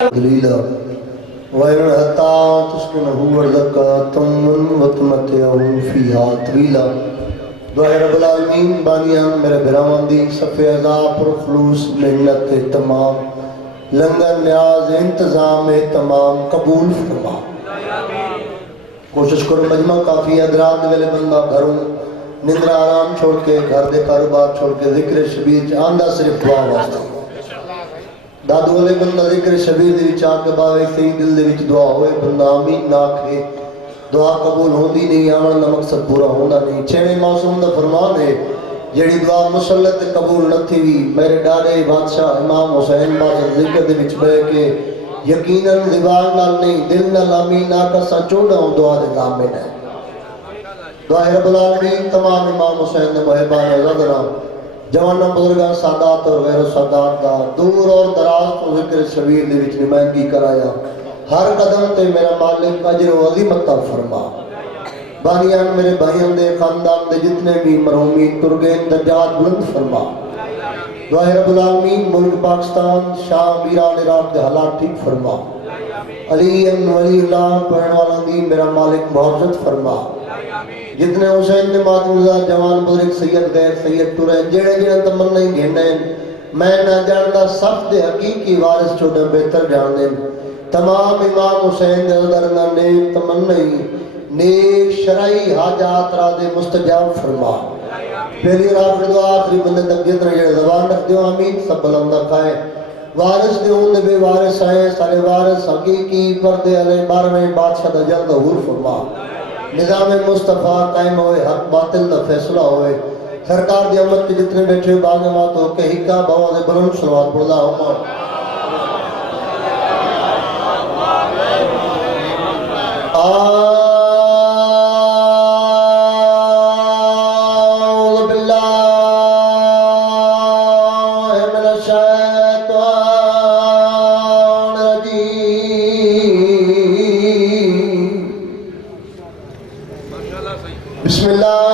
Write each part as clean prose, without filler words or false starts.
دلیلا وَإِنْ حَتَّى تُسْكِنَهُ وَرْزَقَ تَمْنٌ وَتُمَتِّعُهُ فِيهَا طویلا دعائے رب العالمین بانیان میرے بھراواں دی صفِ ازا پر خلوص محنت تمام لنگر نیاز انتظام تمام قبول فرما کوشش کرو مجمع کافی ادرات ویلے بندہ گھروں نندر آرام چھوڑ کے گھر دے کاروبار چھوڑ کے ذکر شبیر آندہ صرف دعا واسطہ دادو والے بندہ ذکر شبیر دی وچ آکے باوے صحیح دل دے وچ دعا ہوئے بندہ آمین نہ کھے دعا قبول ہوندی نہیں آمن دا مقصد پورا ہوندا نہیں چھویں معصوم دا فرمان ہے جیڑی دعا مسلط قبول نہ تھی میرے ڈاڑے بادشاہ امام حسین باز ذکر دے وچ بیٹھ کے یقیناً زبان نال نہیں دل نال آمین نہ کسا چوڑا ہوں دعا دے ضامن ہے دعا رب العالمین تمام امام حسین دے محبان رضا جوانہ بزرگاں سادات اور غیر سادات دا دور اور دراز کو ذکر شبیر دے وچ نمائندگی کرایا ہر قدم تے میرا مالک اجر و عظیمت عطا فرما بانیان میرے بھائیوں دے خاندان دے جتنے بھی مرحومین ترگین درجات بلند فرما دعا رب العالمین ملک پاکستان شام ایران عراق دے حالات ٹھیک فرما علی ولی اللہ پڑھنے والا دی میرا مالک محفظت فرما جتنے حسین نے ماتمزہ جوان بزرگ سید غیر سید ٹورے جڑے جڑے تمن نہیں گھنڈے میں نہ جانتا سب دے حقیقی وارث چھوڑے بہتر جان دیں تمام امام حسین دے ادھرنا نیک تمن نہیں نیک شرعی حاجات را دے مستجاب فرما پہلی رات دعا آخری بندے تک جتنے جڑے زبان رکھ دیو آمین سب بلندہ کھائے وارث دے ہوں دے بے وارث آئے سارے وارث حقیقی پردے علیہ بارویں بادشاہ دا جلد ظہور فرما نظام مصطفیٰ قائم ہوئے حق باطل دا فیصلہ ہوئے سرکار دی امت کے جتنے بیٹھے باغمات ہو کہ حقہ بہت بلند صلوات پڑھلا ہو اعوذ باللہ من الشیطان الرجیم بسم اللہ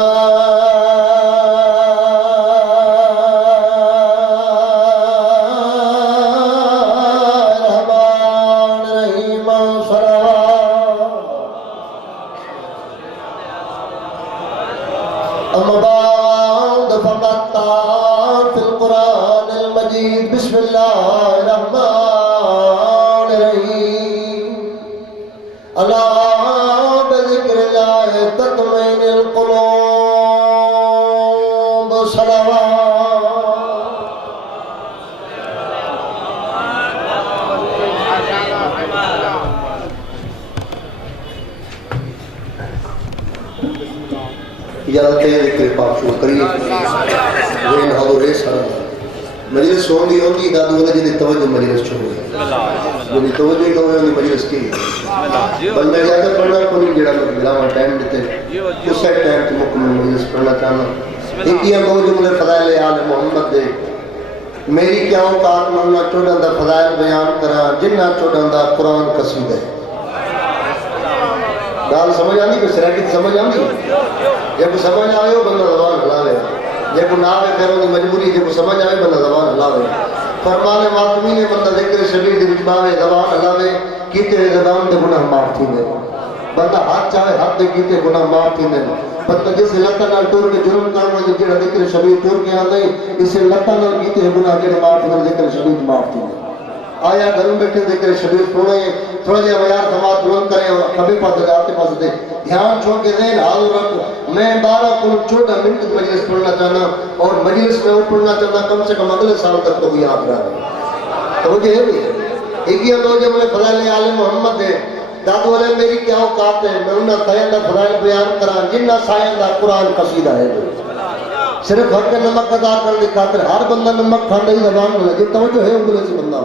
أما بعد فقد تعال في القرآن المجيد بسم الله الرحمن الرحيم ألا بذكر الله تطمئن القلوب صلوات اجازت ہے ذکر پاک شروع کریے وین حضور سلام مجلس سون دی ہوندی دادو والے جی توجہ مجلس چھوڑے جو توجہ نہ ہوئے مجلس کی بندہ زیادہ پڑھنا کوئی جڑا ملاوا ٹائم دیتے اس ٹائم تے مکمل مجلس پڑھنا چاہنا ایک یہ دو جملے فضائل آل محمد دے میری کیا اوقات میں چودہ دا فضائل بیان کرا جنہ چودہ دا قرآن قصید ہے گال سمجھ آنی کہ سریکت سمجھ آنی جب کو سمجھ آئے ہو بندہ زبان ہلاوے جب کو نہ آئے پھروں کی مجبوری جب کو سمجھ آئے بندہ زبان ہلاوے فرمان ماتمین بندہ ذکر شبیر دی بچباوے زبان ہلاوے کیتے زبان دے گناہ معاف تھی دے بندہ ہاتھ چاہے ہاتھ دے کیتے گناہ معاف تھی دے بندہ جس لطہ نال ٹور کے جرم کرنا جڑا ذکر شبیر ٹور کے آندے اسے لطہ نال کیتے گناہ جڑے معاف تھی ذکر شبیر معاف تھی دے آیا گھروں بیٹھے ذکر شبیر پڑھیں تھوڑا جہاں معیار سماعت بلند کریں اور کبھی پاس دے آتے پاس دے دھیان چھوڑ کے ذہن حاضر رکھ میں 12 کو 14 منٹ مجلس پڑھنا چاہنا اور مجلس میں وہ پڑھنا چاہنا کم سے کم اگلے سال تک تو بھی یاد رہا تو مجھے ہے بھی ایک یہ دو جب میں فضائل آل محمد ہے دادو والے میری کیا اوقات ہے میں انہاں سائن دا فضائل بیان کرا جنہ سائن دا قرآن قصیدہ ہے صرف ہر کے نمک ادا کرنے خاطر ہر بندہ نمک کھانے ہی زبان نہ لگے توجہ ہے انگلے سے بندہ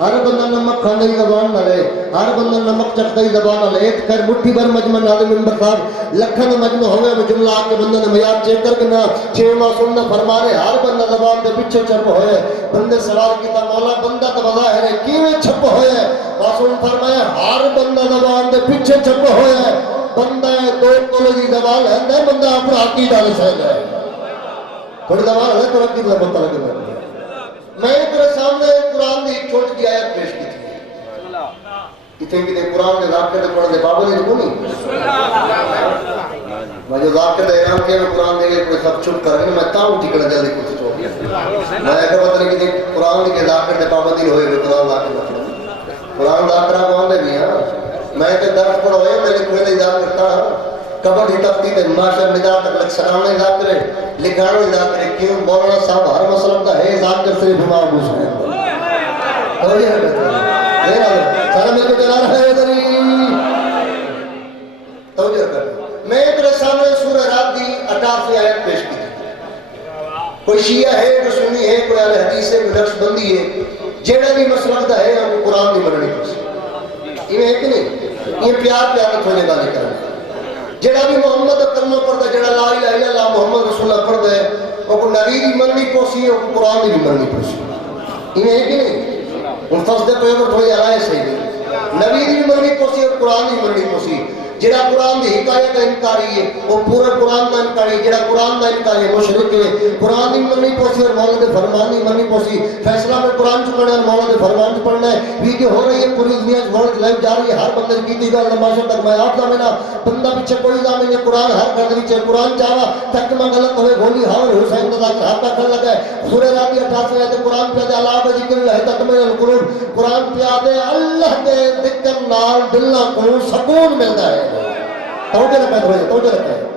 ہر بندہ نمک کھانے ہی زبان نہ لے ہر بندہ نمک چکھتا ہی زبان نہ لے خیر مٹھی بھر مجمع ناظم منبر صاحب لکھن مجمع ہوئے میں جملہ آ کے بندہ نے معیار چیک کر کے نہ چھ معصوم نہ فرما رہے ہر بندہ زبان دے پیچھے چھپ ہوئے بندے سوال کیتا مولا بندہ تو بظاہر ہے کیویں چھپ ہوئے معصوم فرمایا ہر بندہ زبان دے پیچھے چھپ ہوئے بندہ دو کلو دی زبان ہے بندہ اپنا عقیدہ رسائل ہے تھوڑی زبان ہے تو عقیدہ پتہ لگے میں تیرے سامنے قرآن دی چھوٹ کی آیت پیش کی تھی کتنے کتنے قرآن کے ذاکر پڑھنے پابندی کو نہیں میں جو ذاکر دا اعلان کیا میں قرآن دے گئے کوئی سب چھپ کر گئے میں تاؤں ٹھیکڑا جلدی کچھ چھوڑ میں اگر پتہ نہیں کتنے قرآن کے ذاکر دے پابندی ہوئے ہوئے قرآن ذاکر قرآن ذاکرہ کو آنے بھی ہاں میں تے درس پڑھا ہوئے میرے کوئی نہیں ذاکرتا کبڑ ہی تفتی تے معاشر نگاہ تک لکھ سرانے ذاکرے لکھانے ذاکرے کیوں مولانا صاحب ہر مسلم کا ہے ذاکر صرف امام حسین توجہ ہے سارا مل کے چلا رہا ہے ادھری توجہ کر میں تیرے سامنے سورہ رات دی 88 آیت پیش کی کوئی شیعہ ہے کوئی سنی ہے کوئی اہل حدیث ہے کوئی نقش بندی ہے جیڑا بھی مسلک دا ہے ہم قرآن دی مرنی پڑھ یہ ہے کہ نہیں یہ پیار پیارت ہونے والے کرنا جیڑا بھی محمد کلمہ پڑھتا جیڑا لا الہ الا اللہ محمد رسول اللہ پڑھتا ہے وہ کو نبی دی مرنی پوسی ہے وہ قرآن دی مرنی پوسی یہ ہے کہ نہیں ان فصد پیغمبر ہوئی علائے صحیح نبی دی مرنی پوسی اور قرآن دی مرنی پوسی جڑا قرآن دی حکایت کا انکاری ہے وہ پورا قرآن کا انکاری ہے جڑا قرآن کا انکاری ہے مشرک ہے قرآن دی مننی پوسی اور مولا دے فرمان دی مننی پوسی فیصلہ میں قرآن چ پڑھنا ہے مولا دے فرمان چ پڑھنا ہے ویڈیو ہو رہی ہے پوری دنیا چ ورلڈ لائیو جا رہی ہے ہر بندے کی دی گل نماز تک میں آپ زامنا بندہ پیچھے کوئی زامن ہے قرآن ہر گھر وچ قرآن چاہا تک میں غلط ہوئے گولی ہاور حسین دا کہ ہاتھ کر لگا ہے سورہ رات کی 88 آیت قرآن پہ الا بذکر اللہ تطمئن القلوب قرآن پہ دے اللہ دے ذکر نال دلاں کو سکون ملدا ہے توجہ رکھیں توجہ رکھیں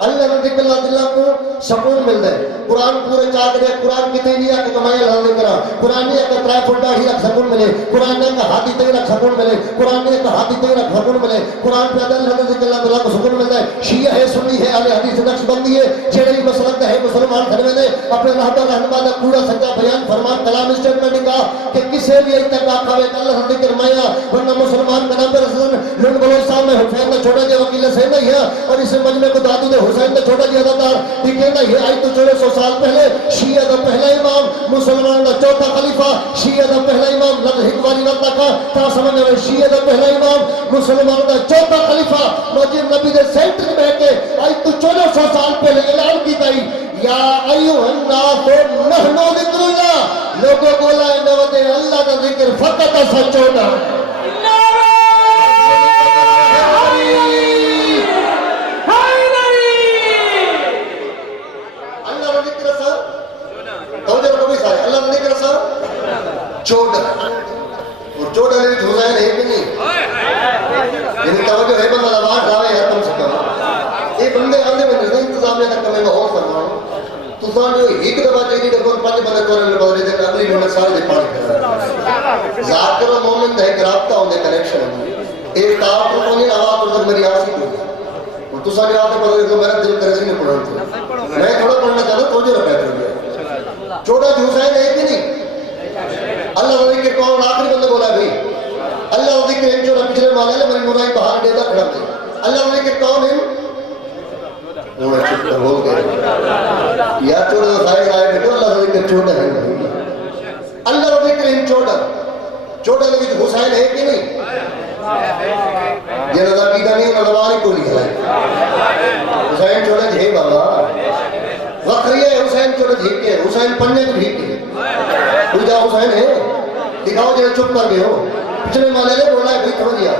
اللہ نے ذکر اللہ دلہ کو سکون ملتا ہے قرآن پورے چاہ کرے قرآن کتنے نہیں آکے کمائے لہنے کرا قرآن نہیں آکے ترائے فٹا ہی رکھ سکون ملے قرآن نے کہا ہاتھی تک رکھ سکون ملے قرآن نے کہا ہاتھی تک رکھ سکون ملے قرآن پہ اللہ نے ذکر اللہ دلہ کو سکون ملتا ہے شیعہ ہے سنی ہے اہل حدیث نقش بندی ہے جیڑے بھی مسلک ہے مسلمان گھر میں اپنے رہبر رہنما دا کوڑا سچا بیان فرمان کلام اسٹیٹمنٹ نے کہا کہ کسے بھی تک آقا ہے اللہ نے ذکر مایا ورنہ مسلمان کا نام پر رسول لنڈ بلوچ صاحب میں حسین کا چھوٹا جا وکیل سے نہیں ہے اور اس مجمع کو دادو دے حسین کا چھوٹا جا دار دکھینا یہ آئی تو 1400 سال پہلے شیعہ دا پہلا امام مسلمان دا چوتھا خلیفہ شیعہ دا پہلا امام لگ حکواری وقت کا تا سمجھنے میں شیعہ دا پہلا امام مسلمان دا چوتھا خلیفہ موجود نبی دے سینٹر میں کہ آئی تو 1400 سال پہلے اعلان کی گئی یا ایوہ الناس نحنو ذکر اللہ لوگوں بولا ہے نوتے اللہ کا ذکر فقط سچونا چوڑا اور چوڑا نے حسین ہے کہ نہیں یعنی توجہ ہے بندہ آواز ڈالے ہے کم سے کم یہ بندے آندے میں نہیں انتظامیہ تک میں اور فرماؤں تو سان جو ایک دفعہ چاہیے کہ کون پانچ بندے کورے بدلے دے اگلی منٹ سارے دے پانی کر ذاکر و مومن ہے کہ رابطہ ہونے کنیکشن ایک تاپ کو نہیں آواز اور میری آسی کو اور تو سارے آتے بدلے تو میرا دل کرے سے نہیں پڑھنا تھا میں تھوڑا پڑھنا چاہتا توجہ رکھا کر گیا چوڑا جو حسین ہے کہ نہیں اللہ نے کہ کون آخری بندے بولا بھی اللہ نے کہ جو پچھلے مالے لے میری نورائی باہر دیتا کھڑا دے اللہ نے کہ کون ہے نورا چپ کر بول گئے یا چوڑا تو سائے آئے بیٹھو اللہ نے کہ چوڑا ہے اللہ نے کہ چوڑا نے کہ حسین ہے کہ نہیں یہ نظر کیتا نہیں انہوں نواری کو لکھا ہے حسین چوڑا جھے بابا وقری ہے حسین چوڑا جھے کے حسین پنجے کو جھے کے کوئی جا حسین ہے دکھاؤ جنہیں چپ کر گئے ہو پچھلے مالے لے بولا ہے بھئی کھو دیا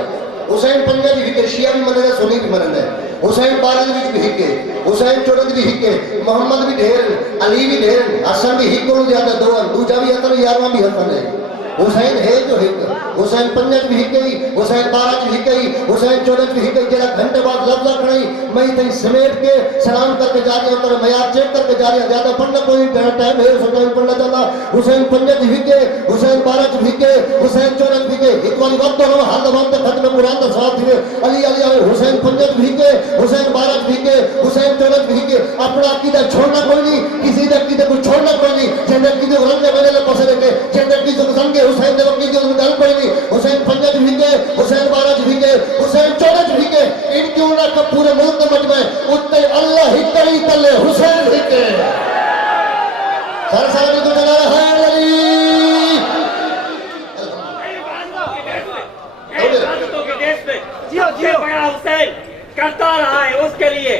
حسین پنجہ بھی ہکے شیعہ بھی مننے سنی بھی مننے حسین بارد بھی ہکے حسین چورد بھی ہکے محمد بھی ڈھیر علی بھی ڈھیر حسن بھی ہکو زیادہ دو دوجہ بھی حسن یارواں بھی حسن ہے حسین ہے جو ہک حسین پنجج بھی ہکئی حسین بارج بھی ہکئی حسین چورج بھی ہکئی جڑا گھنٹے بعد لفظ کھڑی میں تئی سمیٹ کے سلام کر کے جا رہی ہوں معیار چیک کر کے جا رہی ہوں زیادہ پڑھنا کوئی ٹائم ہے اس ٹائم پڑھنا چاہتا حسین پنجج بھی ہکے حسین بارج بھی ہکے حسین چورج بھی ہکے ایک والی وقت ہو ہر زمان تک ختم قرآن کا ساتھ ہوئے علی علی علی حسین پنجج بھی ہکے حسین بارج بھی ہکے حسین چورج بھی ہکے اپنا عقیدہ چھوڑنا کوئی نہیں کسی کا عقیدہ کو چھوڑنا کوئی نہیں جنہیں عقیدہ رنگے بنے لے پسے لگے جنہیں عقیدہ سنگے حسین نے وقتی جو گل پڑی نہیں حسین پنجج بھی گئے حسین بارج بھی گئے حسین چورج بھی گئے ان کیوں نہ کہ پورے ملک میں مجمع اتنے اللہ ہی کئی تلے حسین ہی کے سر سر میں تو جگہ رہا ہے علی جیو بڑا حسین کرتا رہا ہے اس کے لیے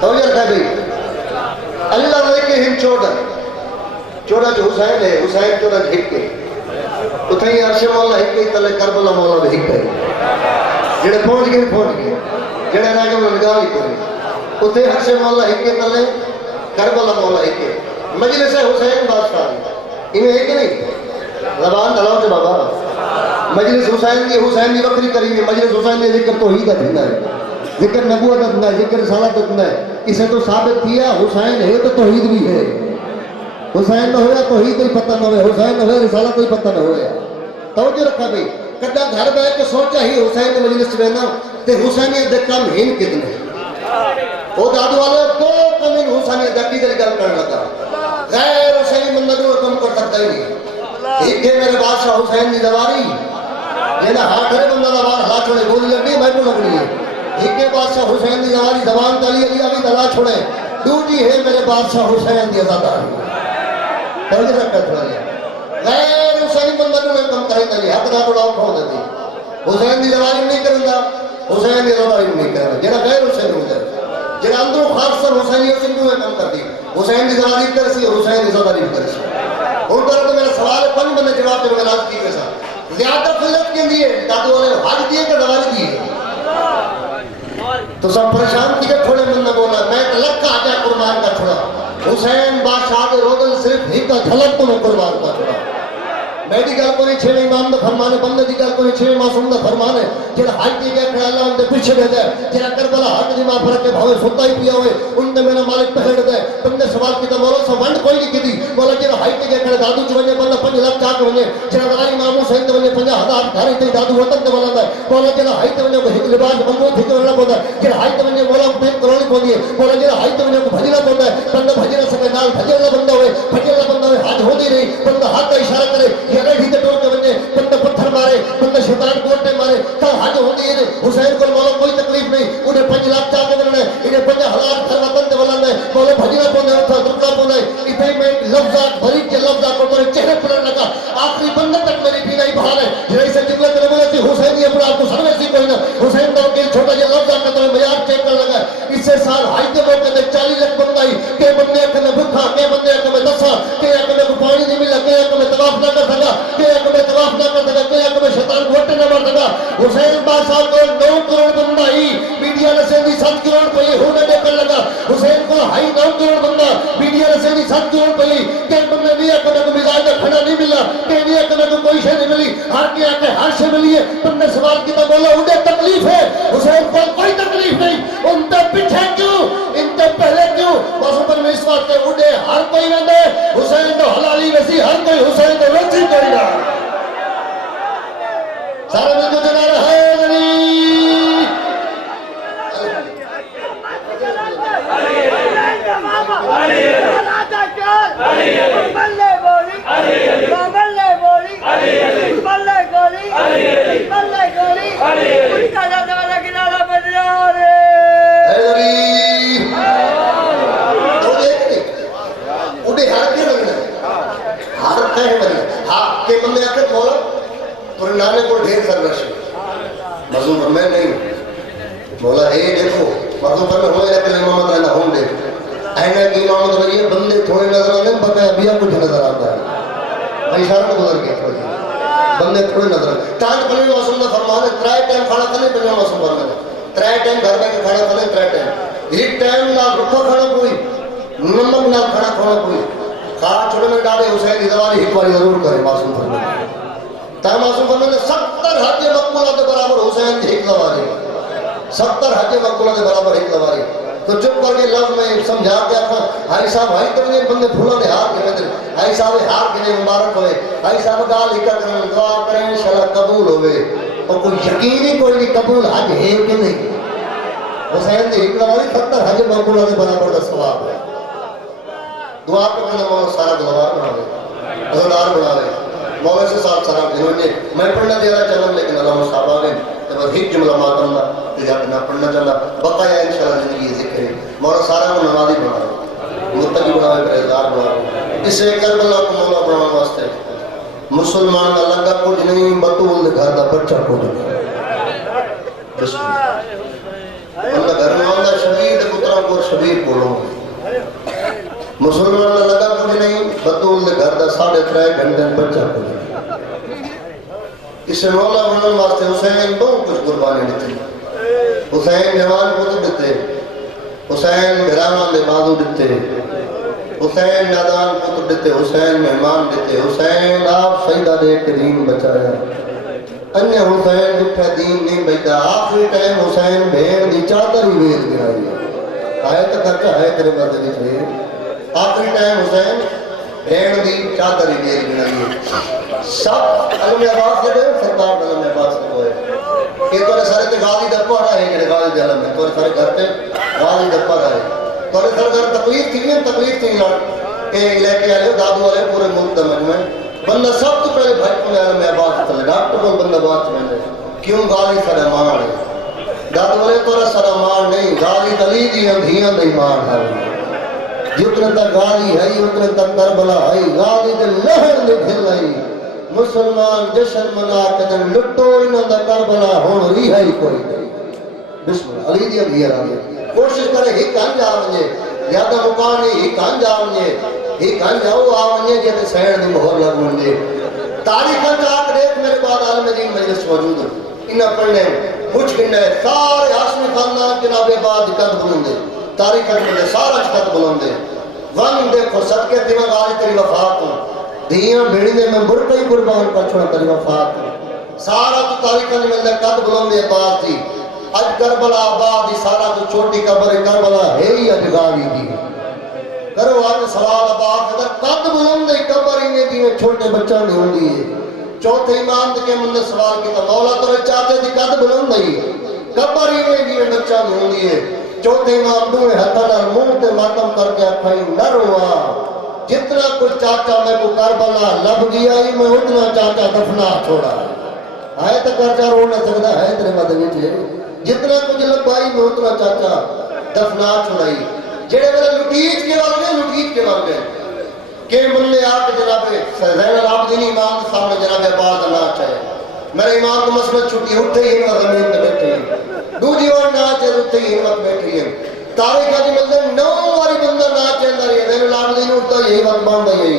تو یہ رکھا بھی اللہ نے کہ ہم چودہ جو حسین ہے حسین چودہ ہک کے اتھے ہی عرش مولا ہک کے تلے کربلا مولا بھی ہک کے جڑے پہنچ گئے جڑے راگے میں نگاہ ہی کرے اتھے عرش مولا ہک کے تلے کربلا مولا ہک کے مجلس حسین بادشاہ انہیں ہے کہ نہیں زبان دلاؤ سے بابا مجلس حسین کی وقری کریمی مجلس حسین نے ذکر توحید دھندا ہے ذکر نبوت دھندا ہے ذکر رسالت دھندا ہے اسے تو ثابت کیا حسین ہے تو توحید بھی ہے حسین نہ ہویا توحید کوئی پتہ نہ ہویا حسین نہ ہویا رسالت کوئی پتہ نہ ہویا توجہ رکھا بھئی کدا گھر بیٹھ کے سوچا ہی حسین کے مجلس میں نا تے حسینیت دے کم ہن کتنے او دادو والے دو کم حسینیت دے کی گل کرنے لگا غیر حسینی بندہ کو کم کر سکتا ہی نہیں ایک ہے میرے بادشاہ حسین دی دواری یہ نہ ہاتھ ہے بندہ دوار ہلا چھوڑے گولی لگنی میں کو لگنی ہے ایک ہے بادشاہ حسین دی دواری زبان تالی علی ابھی دلا چھوڑے دوسری ہے میرے بادشاہ حسین دی آزاداری پہلے تک کہتا ہے غیر حسینی بندہ کو کم کرے تلی حق دا توڑا اٹھاؤ دیتی حسین دی دواری نہیں کرندا حسین دی دواری نہیں کرندا جڑا غیر حسین ہو جائے جڑا اندروں خاص سر حسینی حسین کو کم کر دی حسین دی دواری کرسی اور حسین دی دواری کرسی اور پر تو میرا سوال ہے پنج بندے جواب دے میں راز کی کے ساتھ زیادہ فضلت کے لیے دادو والے حج دیے کہ دواری دیے تو سب پریشان کی کہ تھوڑے من نے بولا میں لگ کا آجا قربان کا چھوڑا حسین بادشاہ کے رودل صرف ہی کا جھلک کو میں قربان کا چھوڑا میڈیکل کو نہیں چھوڑے امام دا فرمانے بندے دی گل کو نہیں چھوڑے معصوم دا فرمانے جڑا حج دی گئے کھڑا اللہ ان دے پیچھے دے دے جڑا کربلا حق دی ماں فرق کے بھاوے ستا ہی پیا ہوئے ان نے میرا مالک پہلے دے بندے سوال کیتا مولا سا ونڈ کوئی نہیں کیتی مولا جڑا حج دی گئے کھڑا دادو چ ونجے بندہ 5 لاکھ چاہ کے ونجے جڑا غاری امام حسین تے ونجے 50,000 گھر تے دادو وطن تے ونجا مولا جڑا حج تے ونجے ایک لباس بندو تھی تے ونجا پوندا جڑا حج تے ونجے مولا کو کروڑی پوندی ہے مولا جڑا حج تے ونجے کو بھجنا پوندا ہے بندہ بھجنا سکے نال بھجنا بندہ ہوئے حج ہوندی نہیں بندہ ہاتھ کا اشارہ کرے یا ریٹھی تے ٹور کے بندہ پتھر مارے بندہ شیطان کوٹے مارے کل حج ہوندی ہے حسین کو مولا کوئی تکلیف نہیں انہیں 5 لاکھ چاہ کے بننا ہے انہیں 50,000 گھر وطن تے بننا ہے مولا بھجنا پوندا ہے اٹھا دکھا پوندا ہے اتنے میں لفظات بھری کے لفظات کو میرے چہرے پر لگا آخری بندہ تک میری پینا ہی بہار ہے جیسے سے جملہ کرے بولے تھی حسین یہ اپنا آپ کو سروے سی کوئی نہ حسین تو کہ چھوٹا یہ لفظات کا طرح معیار چیک کر لگا اس سے سال حج کے موقع تے 40 لاکھ بندہ ہی کہ بندے کہ میں بھکھا کہ بندے کہ میں دسا کہ میں کو پانی نہیں ملا کہ میں طواف نہ کر سکا کہ میں طواف نہ کر سکا کہ میں شیطان گھوٹے نہ مار سکا حسین بادشاہ کو 9 کروڑ بندہ ہی میڈیا نے سے 7 کروڑ پہ ہونے دے کر لگا حسین کو ہائی 9 کروڑ بندہ میڈیا نے سے 7 کروڑ پہ کہ بندے نہیں کہ میں کو مزاج کا کھانا نہیں ملا کہ نہیں کہ میں کو کوئی شے نہیں ملی ہر کیا کہ ہر شے ملی ہے بندے سوال کیتا بولا انہیں تکلیف ہے حسین کو کوئی تکلیف نہیں ان تے پیچھے کیوں ان تے پہلے کیوں بس پر میں اس بات کے انہیں ہر کوئی وندے حسین تو حلالی ویسی ہر کوئی حسین تو ویسی کوئی نہ سارے میں تو جنا رہا ہے پرانے کو ڈھیر سر رشی مظلوم میں نہیں بولا اے دیکھو مظلوم میں ہوئے لیکن امامت رہنا ہوں دے اینا کی امامت رہی ہے بندے تھوڑے نظر آنے بتا ہے ابیا کچھ نظر آتا ہے میں اشارہ کو گزر گیا تھوڑی بندے تھوڑے نظر آنے چاند پلے معصوم نے فرمانے 3 ٹائم کھانا کھانے پہلے معصوم فرمانے 3 ٹائم گھر میں کھانا کھانے 3 ٹائم ایک ٹائم نہ رکھا کھانا کوئی نمک نہ کھانا کھانا کوئی کھا چھوڑے میں ڈالے حسین ادواری ایک باری ضرور کرے معصوم فرمانے تاہم معصوم فرمانے 70 حج مقبولہ کے برابر حسین ایک لواری 70 حج مقبولہ کے برابر ایک لواری تو چپ کر کے لفظ میں سمجھا کے آخا حاجی صاحب ہائی کرنے بندے پھولا نے ہار کے مدر حاجی صاحب ہار کے مبارک ہوئے حاجی صاحب گال ہی کرنے دعا کریں انشاءاللہ قبول ہوئے اور کوئی یقین ہی کوئی نہیں قبول حج ہے کہ نہیں. حسین دی ایک والی 70 حج مقبول دے برابر دا ثواب ہے. دعا کرنا مولا سارا گلوار بناوے عزادار بناوے. مولا سے ساتھ سلام جنہوں نے میں پڑھنا دیا چلوں لیکن اللہ صاحب آگئے تو بس ایک جملہ ماں کرنا تجا کے نہ پڑھنا چلا بقایا انشاءاللہ زندگی ذکر ہے. مولا سارا کو نمازی بناوے متقی بناوے پرہیزگار بناوے. اسے کربلا کو مولا بنانے واسطے مسلمان کا لگا کچھ نہیں بطول گھر دا بچہ کچھ نہیں. ان کا گھر میں آندہ شبیر دے پتروں کو شبیر بولوں گے. مسلمان کا لگا کچھ نہیں بطول گھر دا 3.5 گھنٹے بچہ کچھ نہیں. اسے مولا بنانے واسطے حسین بہت کچھ قربانی دیتی. حسین جوان پتر دیتے, حسین گھرانا دے بازو دیتے, حسین نادان پتر دیتے, حسین مہمان دیتے, حسین آپ سیدہ دے کے دین بچایا. انہیں حسین دکھا دین نہیں بیٹا. آخری ٹائم حسین بھین دی چادر ہی ویز گرائی. آئے تو کرکا ہے تیرے مردے بھی چھوئے. آخری ٹائم حسین بھین دی چادر ہی ویز گرائی. سب علم عباس سے دے سرکار علم عباس سے ہوئے. یہ تو سارے تے غازی دپا رہا ہے جڑے غازی دے علم ہے. تو سارے گھر تے غازی دپا رہا ہے. تو سر گھر تکلیف تھی نہیں تکلیف تھی لڑ کہ لے کے آئے دادو والے پورے ملک دا مجمع بندہ سب تو پہلے بھائی کو علم عباس چلے. ڈاکٹر کو بندہ بات میں لے کیوں غازی سارا مان ہے. دادو والے تو سارا مان نہیں غازی دلی دی دھیاں دی مان ہے. جتنے تک غازی ہے اتنے تک کربلا ہے. غازی دے لہر دے دل ہے. مسلمان جشن منا کے دن لٹو انہاں دا کربلا ہون ری ہے کوئی نہیں. بسم اللہ علی دی ابھی آگے کوشش کرے ہی کان جا ونجے یادہ مکانی ہی کان جا ونجے ہی کان جاؤ آ ونجے جیتے سین دی مہر لگ ونجے. تاریخاں چاک دیکھ میرے بعد عالم دین مجلس موجود ہے. انہاں پڑھنے کچھ گھنڈے سارے ہاشمی خاندان جناب بعد قد بلندے تاریخاں میں سارا قد بلندے. ون دیکھو صدقے دیوان غازی تیری وفات ہوں دیاں بھیڑی دے میں برکئی قربان پر چھوڑا تیری وفات ہوں. سارا تو تاریخاں میں قد بلندے بعد تھی. اج کربلا آباد سارا تو چھوٹی قبر کربلا ہے ہی اج غازی دی. کرو آج سوال آباد اگر قد بلند قبر ہی دی چھوٹے بچہ نہیں ہوندی ہے. چوتھے امام کے منہ سوال کیتا مولا تو چاہتے دی قد بلند ہی قبر ہی دی بچہ نہیں ہوندی ہے. چوتھے امام دوے ہتھاں نال منہ تے ماتم کر کے آکھائی نہ روا جتنا کوئی چاچا میں کو کربلا لب گیا ہی میں اتنا چاچا دفنا چھوڑا. آئے تو کرچا رو نہ سکتا ہے تیرے مدد وچ جتنا کچھ لبائی میں اتنا چاچا دفنا چھوڑائی. جڑے میرے لٹیج کے والے کہ ملے آپ جناب زین العابدین امام کے سامنے جناب عباس اللہ چاہے میرے امام کو مسجد چھٹی اٹھے ہی ہمت زمین پہ بیٹھے ہیں. دوسری اور ناچے اٹھے ہی ہمت بیٹھی ہیں. تاریخ آجی مطلب 9 واری بندہ ناچے اندر ہے. زین العابدین اٹھتا یہی وقت باندھا یہی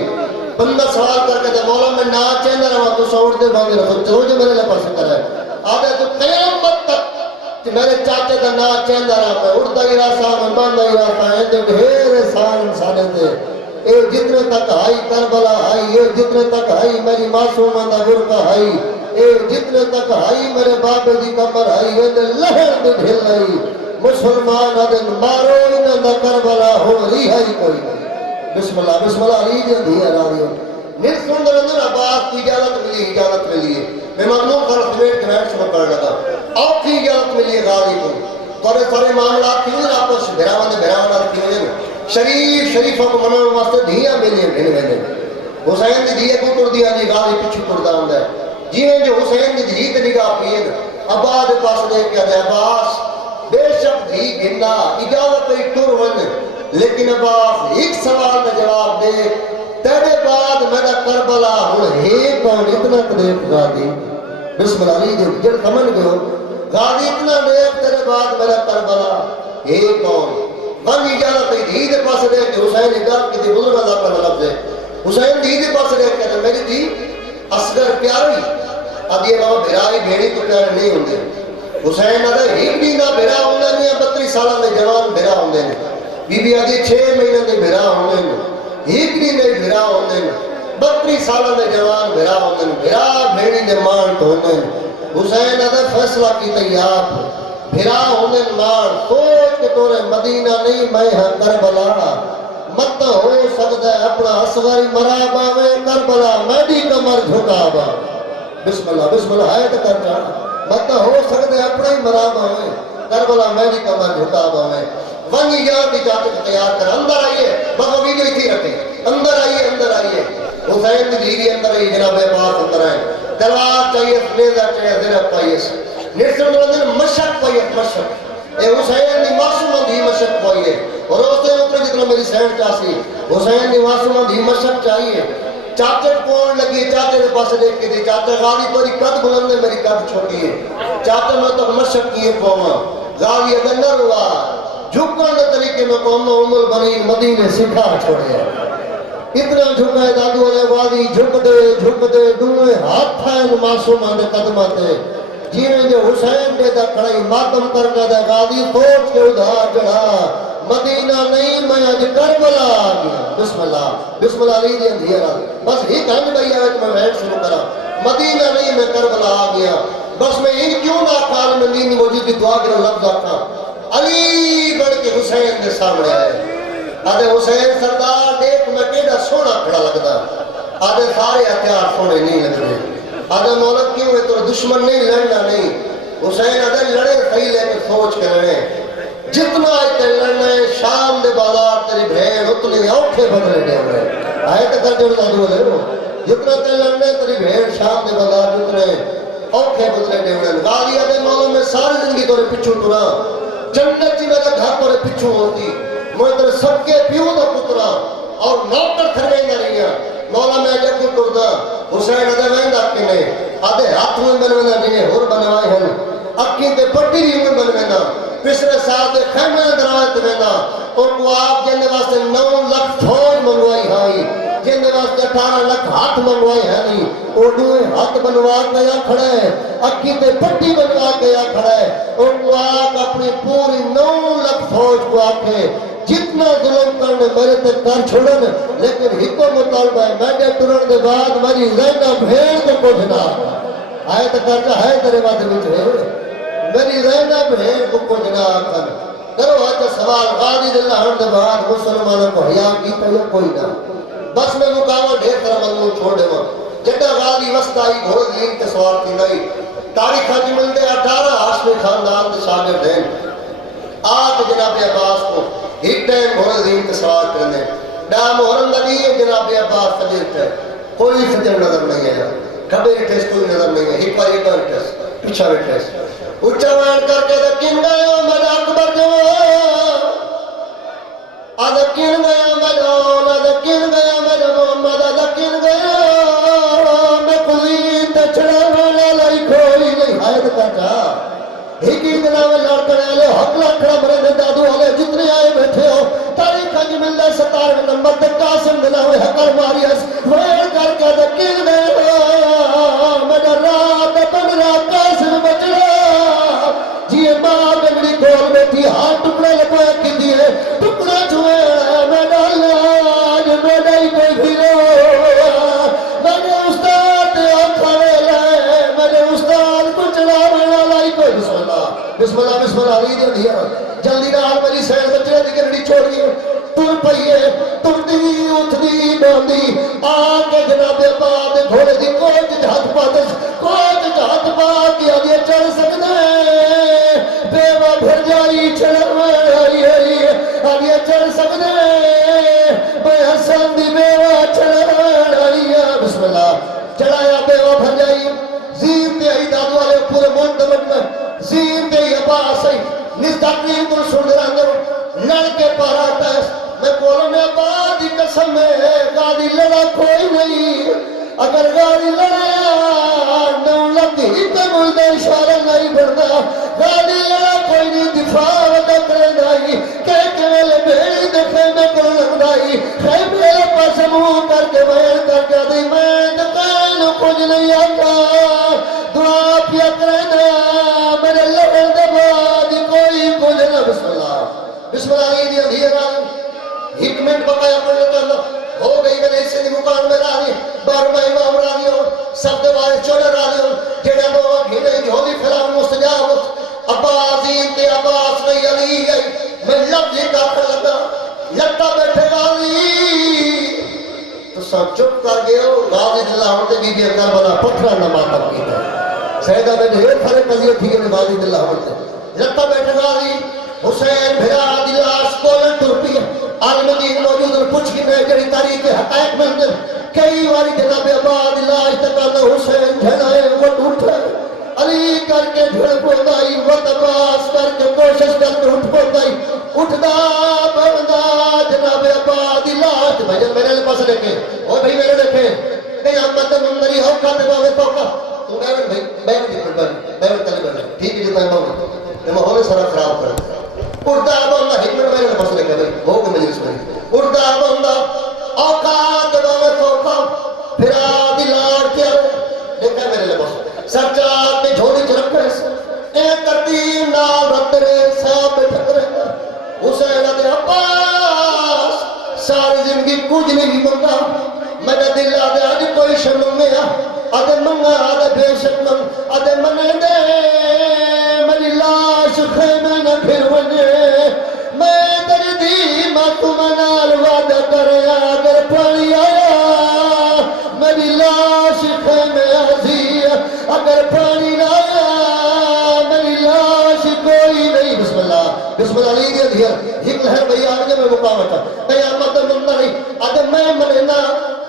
بندہ سوال کر کے دے مولا میں ناچے اندر ہوں تو سوڑ دے باندھے رکھو چلو جو میرے لئے پاس کر ہے. آدھے تو قیامت تک کہ میرے چاچے کا نا چیندہ رہا ہے اڑتا ہی رہا میں باندھا ہی رہا ہے. جو ڈھیر انسان انسانے تھے اے جتنے تک آئی کربلا آئی اے جتنے تک آئی میری معصومہ دا برقہ آئی اے جتنے تک آئی میرے بابے دی قبر آئی اے دے لہر دے ڈھل آئی. مسلمان آدھے مارو انہاں دا کربلا ہو رہی ہے کوئی نہیں. بسم اللہ علی جن دیا راضی ہوں. نصف سندر اندر عباس کی اجازت ملی ہے. میں ممنون کر سمیٹ کنیٹ شمع کر لگا آپ کی اجازت ملی ہے غازی کو. تھوڑے سارے معاملات کیوں ہیں آپ کو بھیراوان دے بھیراوان آتے کیوں ہیں شریفوں کو منعن واسطے دھیاں ملی ہیں بھین بھینے. حسین دی دھیے کو ٹر دیا جی غازی پچھو ٹردا ہوں ہے جیویں جو حسین دی دھی تے نگاہ پیے عباس پاس دیکھ کے عباس بے شک دھی گھنڈا اجازت ہی ٹر ون لیکن عباس ایک سوال کا جواب دے تیرے بعد میرا کربلا ہوں ہے کون اتنا قدیف غازی. بسم اللہ علی جن سمجھ گئے غازی اتنا دیکھ تیرے بعد میرا کربلا ہے کون. ون اجازت ہی دھی دے پاس دیکھ کے حسین اجازت کی تھی بزرگ اللہ کا لفظ ہے. حسین دھی دے پاس دیکھ کے میری دھی اصغر پیاری اب یہ بابا بھیرائی بھیڑی تو پیارے نہیں ہوندے. حسین آدھا ایک بھی نہ بھیرا ہوندے نہیں 32 سالہ میں جوان بھیرا ہوندے نہیں. بی بی آدھی 6 مہینے میں بھیرا ہوندے نہیں. ایک بھی نہیں بھیرا ہوندے نہیں. 32 سالہ میں جوان بھیرا ہوندے نہیں. بھیرا بھیڑی دے مان تو ہوندے نہیں. حسین آدھا فیصلہ کی تیاب بھیرا ہوندے مان سوچ کے تورے مدینہ نہیں میں ہاں کربلا مت ہو سکتا ہے اپنا اصغری مرابا میں کربلا میں بھی کمر جھکا با. بسم اللہ ہے تو کر جانا مت ہو سکتے اپنے ہی مراب ہوئے کربلا میں بھی کمر جھکا ہوئے ونی جان کی چاچک تیار کر اندر آئیے بس ویڈیو ہی رکھیں اندر آئیے حسین کی بیوی اندر آئی جناب پاک اندر آئے تلوار چاہیے لیزر چاہیے زرب پائیے نرسل مندر مشک پائیے مشک اے حسین دی معصوم دی مشک پائیے اور اس سے اتر جتنا میری سینڈ چاسی حسین دی معصوم دی مشک چاہیے چاچر کون لگی چاچر پاس دیکھ کے دی چاچر غالی توری قد بلند ہے میری قد چھوٹی ہے چاچر میں تو مشک کیے پاؤں غالی اگر نہ روا جھکنے طریقے میں قوم عمر بنی مدینے سکھا چھوڑے اتنا جھکا ہے دادو علیہ وادی جھک دے دوئے ہاتھ ہیں معصومہ دے قدماتے جیویں جو حسین دے دا کھڑائی ماتم کرنا دے غازی سوچ کے ادھار جڑا مدینہ نہیں میں آج کربلا آگیا بسم اللہ علی دی اندھیرہ بس ہی کہنے بھئی آئے تو میں ویٹ شروع کرا مدینہ نہیں میں کربلا آگیا بس میں ان کیوں نہ کھال میں دینی موجود کی دعا کے لفظ آکھا علی بڑھ کے حسین کے سامنے آئے آدھے حسین سردار دیکھ میں کیڑا سونا کھڑا لگتا آدھے سارے ہتھیار سونے نہیں لگ رہے آدھے مولک کیوں ہے تو دشمن نہیں لڑنا نہیں حسین آدھے لڑے صحیح لے کے سوچ کے لڑے جتنا آئے لڑنا ہے شام دے بازار تیری بھیڑ اتنے اوکھے بدلے دے رہے آئے تو کر جو لادو لے رو جتنا تے لڑنا ہے تیری بھیڑ شام دے بازار جتنے اوکھے بدلے دے رہے غازی آدھے مولا میں ساری زندگی توڑے پچھو ترا جنت جی میرا گھر توڑے پچھو ہوتی میں تر سب کے پیوں دا پترا اور نوکر تھرے نہ رہی مولا میں جب کو ٹردا حسین ادھے ویندا کنے آدھے ہاتھ میں بنوینا نہیں ہور بنوائے ہیں اکھیں تے پٹی بھی میں بنوینا پچھلے سال دے خیمے دروازے تے ویندا اور کو آپ جن واسطے 9 لاکھ فوج منگوائی ہائی جن واسطے 18 لاکھ ہاتھ منگوائے ہیں نہیں اور دوئے ہاتھ بنوا کے یا کھڑا ہے اکھیں تے پٹی بنوا کے یا کھڑا ہے اور کو آپ اپنی پوری 9 لاکھ فوج کو آکے جتنا ظلم کرنے میرے تے کر چھوڑن لیکن ہکو مطالبہ ہے میں نے ٹرن دے بعد میری زینہ بھیڑ کو کچھ نہ آئے تو کرتا ہے تیرے بات بچھے میری زینہ بھیڑ کو کچھ نہ آکھن کرو آج سوال غازی دے لہن دے بعد مسلمانوں کو حیاء کی پہلے کوئی نہ بس میں مقامہ ڈھیر طرح مضمون چھوڑ دے ماں جٹا غازی وسط آئی گھوڑ دین کے سوار کی نہیں تاریخ حج ملتے 18 ہاشمی خاندان کے شاگرد ہیں آج جناب عباس کو ایک ٹائم گھوڑ دین کے سوار کرنے ڈام محرم لگی ہے جناب عباس سجد ہے کوئی سجد نظر نہیں ہے کبھی ٹیسٹ کوئی نظر نہیں ہے ایک بار ایک بار ٹیسٹ پیچھا بھی ٹیسٹ اچھا وین کر کے دکین گیا مجھا اکبر جو آدھکین گیا مجھا آدھکین گیا مجھا محمد آدھکین گیا میں کلین تچڑا میں لائی کوئی نہیں حائد کرتا ایک ہی دنہ میں لڑ کر آلے حق لکھڑا مرے دادو آلے جتنے آئے بیٹھے ہو تاریخ انج ملدہ 17 نمبر تک قاسم دنہ ہوئے حقر ماری اس ویر کر کے دکین گیا مجھا رات بن رات قاسم بچڑا جیے ماں بگڑی کھول بیٹھی ہاتھ ٹکڑے لگوئے کی دیئے ٹکڑے چھوئے میں ڈالا میں نہیں کوئی بھی میں نے استاد آنکھانے لائے میں نے استاد کچھڑا میں لائی کوئی بسم اللہ علی دے دیا جلدی نال میری سین بچے دی گرڑی چھوڑ گئی تر پئیے تر دی اٹھ دی باندھی آکے جناب آباد گھوڑے دی کوچ ہاتھ پاتش کوچ ہاتھ پا کے آگے چڑھ سکتے بیوہ بھر جائی چڑھائی آگے چڑھ سکتے بے حسن دی بیوہ چڑھائی بسم اللہ چڑھایا بیوہ بھر جائی زین تے آئی دادو والے پورے منتمت میں زین تے عباس آئی نس تقریر کو سن رہا لڑ کے پارا تیس میں بولوں میں بعد ہی قسم ہے گاڑی لڑا کوئی نہیں اگر گاڑی لڑا 9 لاکھ ہی پہ ملدہ اشارہ نہیں بڑھنا گاڑی لڑا کوئی نہیں دفاع وقت کرے دائی کہ ویلے بھیڑی دکھے میں کو لگدائی خیر میرے پاس منہ کر کے بیان کر کے دی میں دکان کچھ نہیں آتا دعا پیا کرنا میرے لڑے دباد کوئی کچھ نہ بسم اللہ علی دی اندھیرہ ایک منٹ بقایا پڑھنے کا اللہ ہو گئی میں نے اس سے مکان میں رانی بارمہ امام رانی ہوں سب دوارے چولے رانی ہوں جڑا دو گھنے جھولی فلام مستجاب ابا عظیم تے عباس نہیں علی گئی میں لفظ ہی کافر لگا لگتا بیٹھے غازی تو سب چپ کر گئے ہو غازی اللہ ہوتے بی بی کربلا پتھرہ نہ ماتم کی ہے سیدہ میں ڈھیر سارے قضیے تھی کہ نمازی دلہ ہوتے رتا بیٹھے غازی حسین بھرا دلاس کولن ٹرپی عالم دین موجود اور پوچھ کی میں جڑی تاریخ کے حقائق ملتے کئی واری جناب عباد اللہ اشتقال حسین جھنائے وٹ اٹھے علی کر کے جھڑ پوندائی وٹ عباس کر کے کوشش کر کے اٹھ پوندائی اٹھدا بڑھدا جناب عباد اللہ بھائی میرے لئے پاس دیکھیں اور بھائی میرے دیکھیں نہیں احمد مندری ہو کا دباوے توقع تو بیوٹ بھائی بیوٹ دی بیوٹ تلی بڑھا ٹھیک ہے جتا ہے باؤں یہ ماحول سارا خراب کرتا اردہ بندہ حکمت میرے پاس لے کے بھائی ہو کے مجلس میں اردہ بندہ اوقات دباوے توقع پھرا دلار کیا دیکھا میرے لئے پاس سرچات میں جھوڑی چرکے اے ترتیب نال رترے صاحب ٹھکرے حسین دے عباس ساری زندگی کچھ نہیں منگا میں دل آدھے آج کوئی شنو میں آدھے منگا آدھے بے شکم آدھے منے دے میری لاش خیمے نہ پھر وجے میں دردی ماتو منال وعدہ کرے اگر پڑی آیا میری لاش خیمے آزی اگر پڑی آیا میری لاش کوئی نہیں بسم اللہ علیہ دیا ہک لہر بھئی آگے میں مقامتا قیامت مندہ نہیں آدھے میں منینا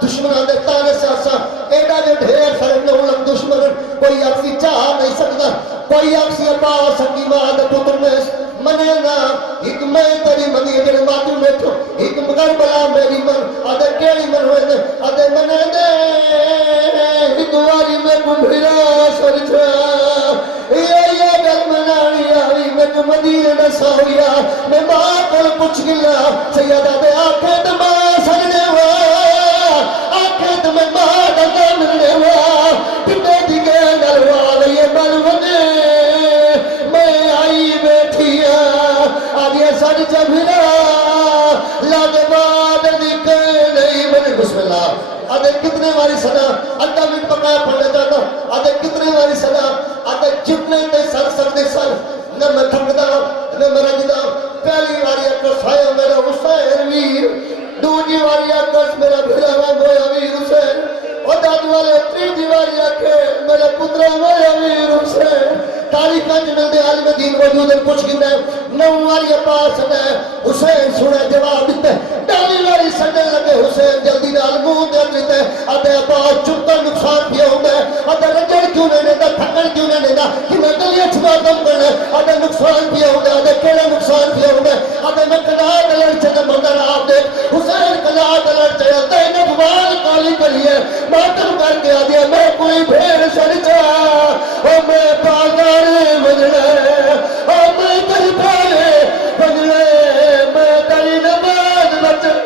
دشمنہ دے تانے سے آسا ایڈا جو ڈھیر سارے نولم دشمن کوئی اکسی چاہ نہیں سکتا کوئی اکسی عباس حکیمہ آدھے پتر میں منینا ایک میں تری منی اگر ماتو بیٹھو ایک مگر بلا میری من آدھے کیڑی من ہوئے دے آدھے منے دے ایک واری میں گمبھرا سرچا یہ گل منانی آئی میں جو مدینہ نسا ہویا میں ماں کو پوچھ گلا سیدہ دے آنکھیں دماغ سجنے ہوا آنکھیں تمہیں ماں دکا ملنے ہوا پٹے دیگے نلوال یہ بلونے میں آئی بیٹھیا آگیا سج جبھرا لادباد دکھے نہیں بنے بسم اللہ آدھے کتنے واری صدا اللہ میں پکایا پڑھنے جاتا آدھے کتنے واری صدا آدھے جتنے تے سر دے سر نہ میں تھکدا نہ میں رجدا پہلی واری اکس آیا میرا حسین ویر دوجی واری اکس میرا بھیرا گویا ویر حسین اور داد والے تیجی واری اکے میرا پترہ گویا ویر حسین تاریخ جنل دے عالم دین موجود پوچھ گندے نو واری پاس ہے حسین سنے جواب دیتے ڈالی واری سجن لگے حسین جلدی نال منہ دے دیتے آدھے عباس چپتا نقصان بھی ہوتا ہے آدھے رجڑ کیوں نہیں دیتا تھکڑ کیوں نہیں دیتا کہ میں گلیاں چھپا دم کرنا آدھے نقصان بھی ہوتا ہے آدھے کیڑا نقصان بھی ہوتا ہے آدھے میں کلا دلڑ چھتے مندر آپ دے حسین کلا دلڑ چھتے نقبال کالی کلیے ماتم کر کے آدھے میں کوئی بھیر سرچا اور میں پاگانے مجھے اور میں تری پالے بجلے میں تری نماز بچے